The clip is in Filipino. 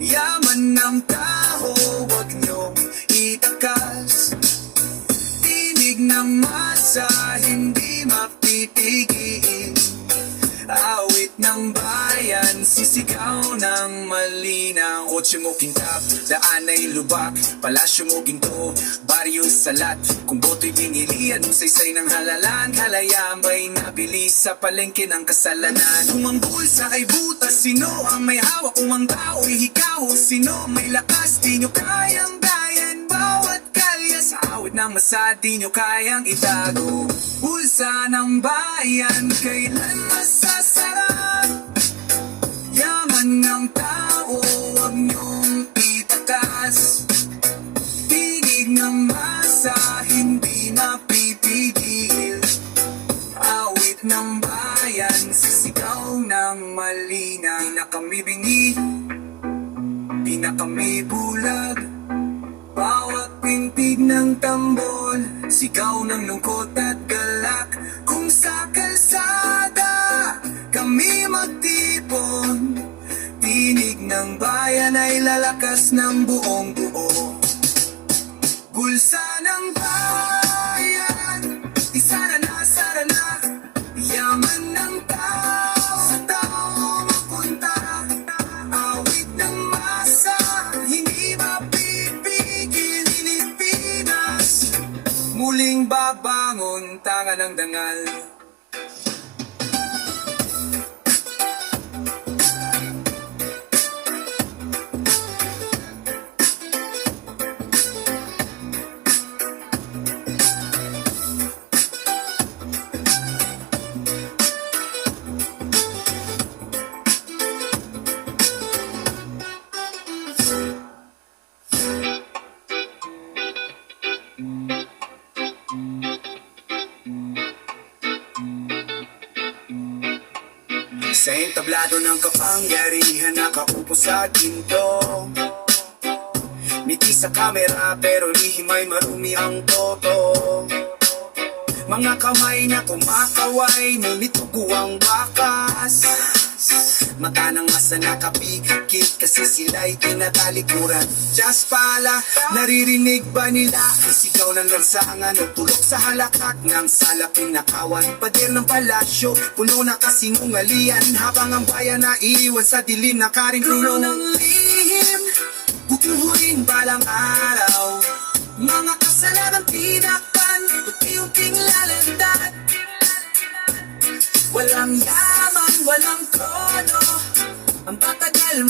Yaman ng tao, wag niyong itakas. Tinig ng masa, hindi mapitigil. Awit ng bayan, sisigaw ng malinaw. Kotse mo kintab, daan ay lubak, palasyo mo ginto, baryo salat. Kung boto'y binili, anong saysay ng halalan? Kalayaan ba'y nabili sa palengke ng kasalanan? Kung ang bulsa ay butas, sino ang may hawak? Kung ang tao'y hikaw, sino may lakas? Di nyo kayang dayan bawat kalya sa awit ng masa, di nyo kayang itago. Bulsa ng bayan, kailan masasarap? Yaman ng tao, wag niyong itakas. Tinig ng masa, hindi mapipigil. Awit ng bayan, sisigaw ng malinaw. Di na kami bingi, di na kami bulag. Bawat pintig ng tambol, sigaw ng lungkot at galak. Kung sa kalsada kami magtipon, tinig ng bayan ay lalakas ng buong buo. Bulsa ng bayan, isara na, sara na. Yaman ng tao, sa tao mapunta. Awit ng masa, hindi mapipigil. Pilipinas, muling babangon, tanga ng dangal. Sa entablado ng kapangyarihan, nakaupo sa ginto. Ngiti sa kamera pero lihim ay marumi ang toto. Mga kamay na kumakaway, ngunit tugo ang bakas. Mata ng asa nakapikit kasi sila'y tinatalikuran. Just pala, naririnig ba nila ang sigaw ng lansangan o tulok sa halakak ng salaping nakawan? Pader ng palasyo, puno na kasinungalian, habang ang bayan na iiwan sa dilim na karingkruno ng lihim. Bukuhuin balang araw, mga kasalanan tinakpan, unti-unting lalandat. Walang yaman, walang trono, ang patagal